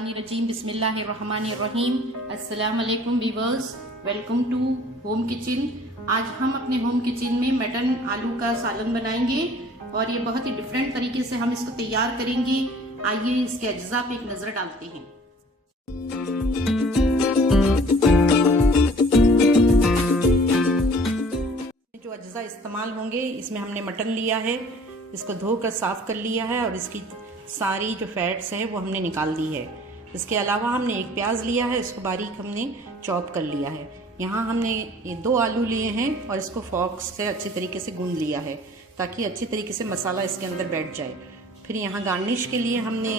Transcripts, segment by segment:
शैतानिर्रजीम बिस्मिल्लाहिर्रहमानिर्रहीम। अस्सलाम वालेकुम viewers, welcome to Home Kitchen. आज हम अपने होम किचन में मटन आलू का सालन बनाएंगे और ये बहुत ही डिफरेंट तरीके से हम इसको तैयार करेंगे। आइए इसके अज्जा पे एक नजर डालते हैं। जो अज्जा इस्तेमाल होंगे, इसमें हमने मटन लिया है, इसको धोकर साफ कर लिया है और इसकी सारी जो फैट्स है वो हमने निकाल दी है। इसके अलावा हमने एक प्याज लिया है, इसको बारीक हमने चॉप कर लिया है। यहाँ हमने ये 2 आलू लिए हैं और इसको फॉर्क से अच्छे तरीके से गूंद लिया है ताकि अच्छी तरीके से मसाला इसके अंदर बैठ जाए। फिर यहाँ गार्निश के लिए हमने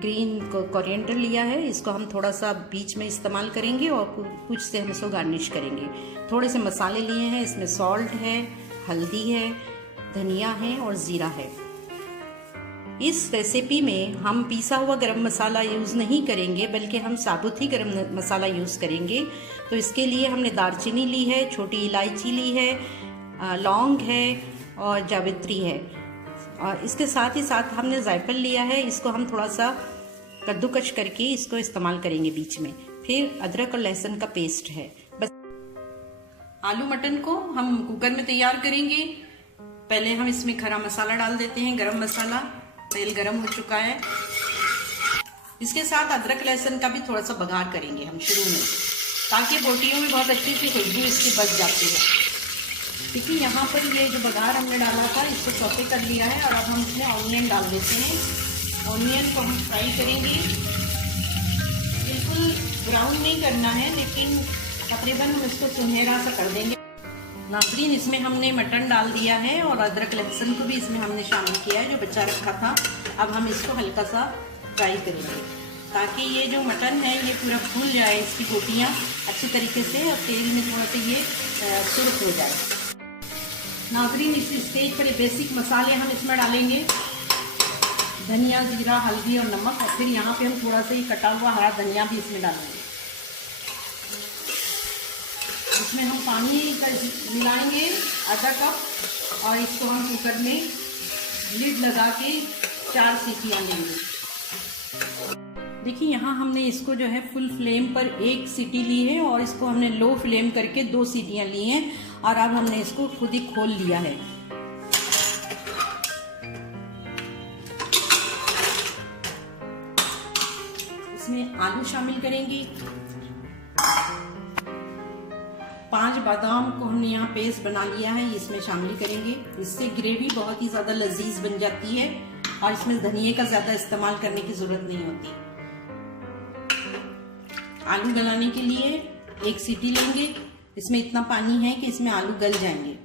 ग्रीन कोरिएंडर लिया है, इसको हम थोड़ा सा बीच में इस्तेमाल करेंगे और कुछ से हम इसको गार्निश करेंगे। थोड़े से मसाले लिए हैं, इसमें सॉल्ट है, हल्दी है, धनिया है और ज़ीरा है। इस रेसिपी में हम पिसा हुआ गरम मसाला यूज़ नहीं करेंगे, बल्कि हम साबुत ही गरम मसाला यूज़ करेंगे। तो इसके लिए हमने दालचीनी ली है, छोटी इलायची ली है, लौंग है और जावित्री है। और इसके साथ ही साथ हमने जायफल लिया है, इसको हम थोड़ा सा कद्दूकश करके इसको इस्तेमाल करेंगे बीच में। फिर अदरक और लहसुन का पेस्ट है। बस आलू मटन को हम कुकर में तैयार करेंगे। पहले हम इसमें खड़ा मसाला डाल देते हैं, गरम मसाला। तेल गरम हो चुका है। इसके साथ अदरक लहसुन का भी थोड़ा सा बघार करेंगे हम शुरू में, ताकि बोटियों में बहुत अच्छी सी खुशबू इसकी बच जाती है। देखिए यहाँ पर ये जो बघार हमने डाला था, इसको सौते कर लिया है और अब हम इसमें ऑनियन डाल देते हैं। ऑनियन को हम फ्राई करेंगे, बिल्कुल ब्राउन नहीं करना है, लेकिन तकरीबन हम इसको सुनहरा सा कर देंगे। नाज़रीन, इसमें हमने मटन डाल दिया है और अदरक लहसुन को भी इसमें हमने शामिल किया है जो बचा रखा था। अब हम इसको हल्का सा फ्राई करेंगे ताकि ये जो मटन है ये पूरा फूल जाए, इसकी बोटियाँ अच्छी तरीके से और तेल में थोड़ा सा ये सुर्ख हो जाए। नाज़रीन, इस स्टेज पर बेसिक मसाले हम इसमें डालेंगे, धनिया, जीरा, हल्दी और नमक। और फिर यहाँ पे हम थोड़ा सा ये कटा हुआ हरा धनिया भी इसमें डालेंगे। इसमें हम पानी मिलाएंगे आधा कप और इसको हम कुकर में लिड लगा के 4 सीटियाँ लेंगे। देखिए यहाँ हमने इसको जो है फुल फ्लेम पर 1 सीटी ली है और इसको हमने लो फ्लेम करके 2 सीटियाँ ली हैं और अब हमने इसको खुद ही खोल लिया है। इसमें आलू शामिल करेंगे। 5 बादाम को हमने यहाँ पेस्ट बना लिया है, इसमें शामिल करेंगे। इससे ग्रेवी बहुत ही ज़्यादा लजीज बन जाती है और इसमें धनिये का ज़्यादा इस्तेमाल करने की ज़रूरत नहीं होती। आलू गलाने के लिए 1 सीटी लेंगे। इसमें इतना पानी है कि इसमें आलू गल जाएंगे।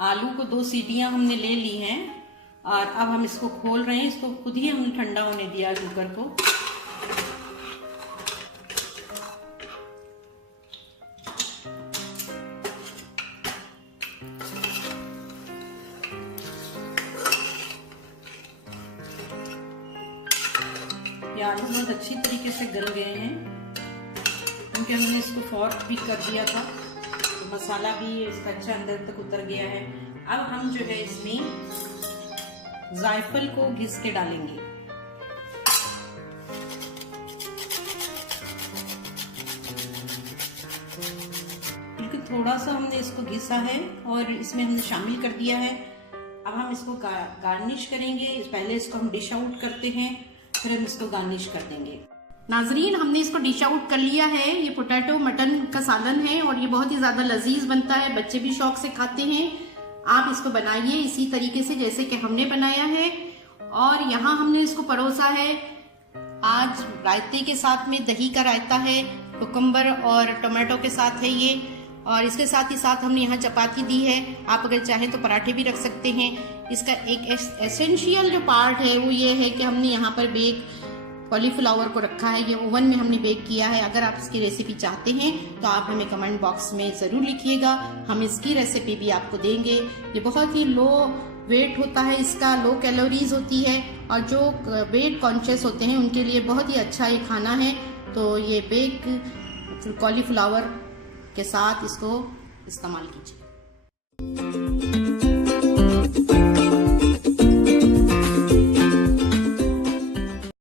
आलू को 2 सीटियाँ हमने ले ली हैं और अब हम इसको खोल रहे हैं। इसको खुद ही हमने ठंडा होने दिया कुकर को। ये आलू बहुत अच्छी तरीके से गल गए हैं क्योंकि हमने इसको फॉर्क भी कर दिया था, तो मसाला भी इसका अच्छा अंदर तक उतर गया है। अब हम जो है इसमें जायफल को घिस के डालेंगे। बिल्कुल थोड़ा सा हमने इसको घिसा है और इसमें हमने शामिल कर दिया है। अब हम इसको गार्निश करेंगे। पहले इसको हम डिश आउट करते हैं, फिर हम इसको गार्निश कर देंगे। नाजरीन, हमने इसको डिश आउट कर लिया है। ये पोटैटो मटन का सालन है और ये बहुत ही ज़्यादा लजीज बनता है, बच्चे भी शौक से खाते हैं। आप इसको बनाइए इसी तरीके से जैसे कि हमने बनाया है। और यहाँ हमने इसको परोसा है आज रायते के साथ में, दही का रायता है, कुकम्बर और टोमेटो के साथ है ये। और इसके साथ ही साथ हमने यहाँ चपाती दी है। आप अगर चाहें तो पराठे भी रख सकते हैं। इसका एक एसेंशियल जो पार्ट है वो ये है कि हमने यहाँ पर बेक कॉलीफ्लावर को रखा है। ये ओवन में हमने बेक किया है। अगर आप इसकी रेसिपी चाहते हैं तो आप हमें कमेंट बॉक्स में ज़रूर लिखिएगा, हम इसकी रेसिपी भी आपको देंगे। ये बहुत ही लो वेट होता है, इसका लो कैलोरीज होती है और जो वेट कॉन्शियस होते हैं उनके लिए बहुत ही अच्छा ये खाना है। तो ये बेक कॉलीफ्लावर के साथ इसको इस्तेमाल कीजिए।